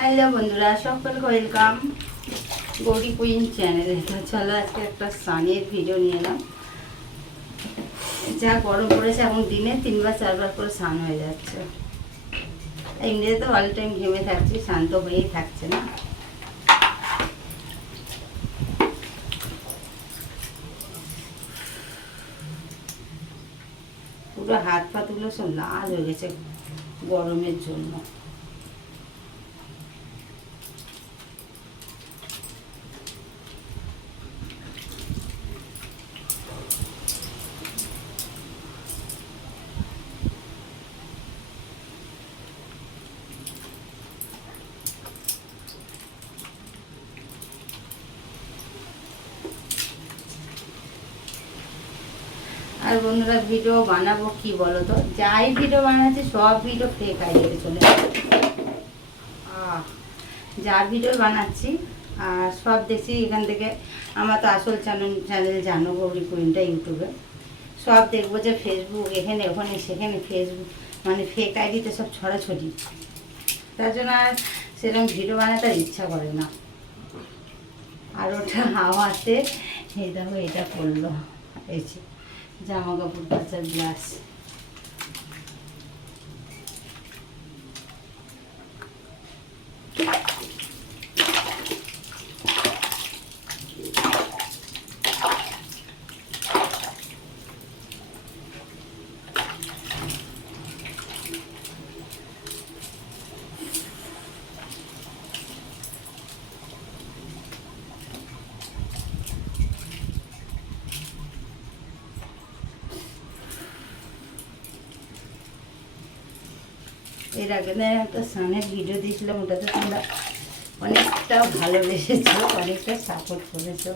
হ্যালো বন্ধুরা, সকলকে ওয়েলকাম গৌরী কুইন চ্যানেলে। তো চলো আজকে একটা স্নানের ভিডিও নিয়ে এলাম। যা গরম পড়েছে, এখন দিনে 3-4 বার করে স্নান হয়ে যাচ্ছে। এমনিতে তো অল টাইম ঘেমে থাকছি, স্নান তো হয়েই থাকছে না। পুরো হাত পাতগুলো সব লাল হয়ে গেছে গরমের জন্য। আর বন্ধুরা, ভিডিও বানাবো কি বলো তো, যাই ভিডিও বানাচ্ছি সব ভিডিও ফেক আইডিয়াতে চলে যা ভিডিও বানাচ্ছি আর সব দেখছি এখান থেকে। আমার তো আসল চ্যানেল জানো, গৌরী কুইনটা ইউটিউবে। সব দেখবো যে ফেসবুক এখানে ওখানে সেখানে ফেসবুক মানে ফেক আইডিতে সব ছড়াছড়ি। তার জন্য আর সেরকম ভিডিও বানাতে আর ইচ্ছা করে না। আর ওটা হাওয়াতে এই দেখো এটা করলো, এই যে জামা কাপড় কাচার গ্লাস। এর আগে একটা স্নানের ভিডিও দিয়েছিলাম, ওটাতে তোমরা অনেকটা ভালোবেসেছো, অনেকটা সাপোর্ট করেছো।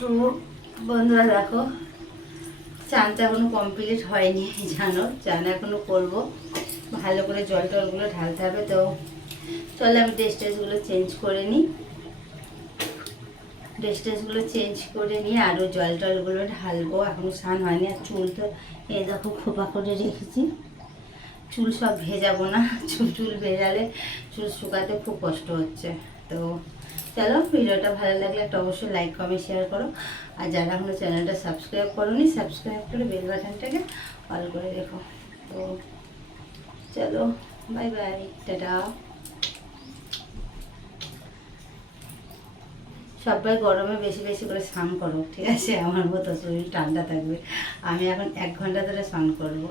তো বন্ধুরা দেখো, চানটা এখনো কমপ্লিট হয়নি, জানো চান এখনো করবো, ভালো করে জল টলগুলো ঢালতে হবে। তো চলো আমি ড্রেস ট্রেসগুলো চেঞ্জ করে নিই, ড্রেস ট্রেসগুলো চেঞ্জ করে নিয়ে আরও জল টলগুলো ঢালবো। এখনও স্নান হয়নি, আর চুল তো এই দেখো খোপা করে রেখেছি, চুল সব ভেজাবো না, চুল ভেজালে চুল শুকাতে খুব কষ্ট হচ্ছে। তো চলো, ভিডিওটা ভালো লাগলে একটা অবশ্যই লাইক কমেন্ট শেয়ার করো, আর যারা এখনো চ্যানেলটা সাবস্ক্রাইব করোনি সাবস্ক্রাইব করে বেল বাটনটাকে অল করে রেখো। তো চলো, বাই বাই, টাটা। সবাই গরমে বেশি বেশি করে স্নান করো, ঠিক আছে? আমার মতো শরীর ঠান্ডা থাকবে। আমি এখন 1 ঘন্টা ধরে স্নান করবো।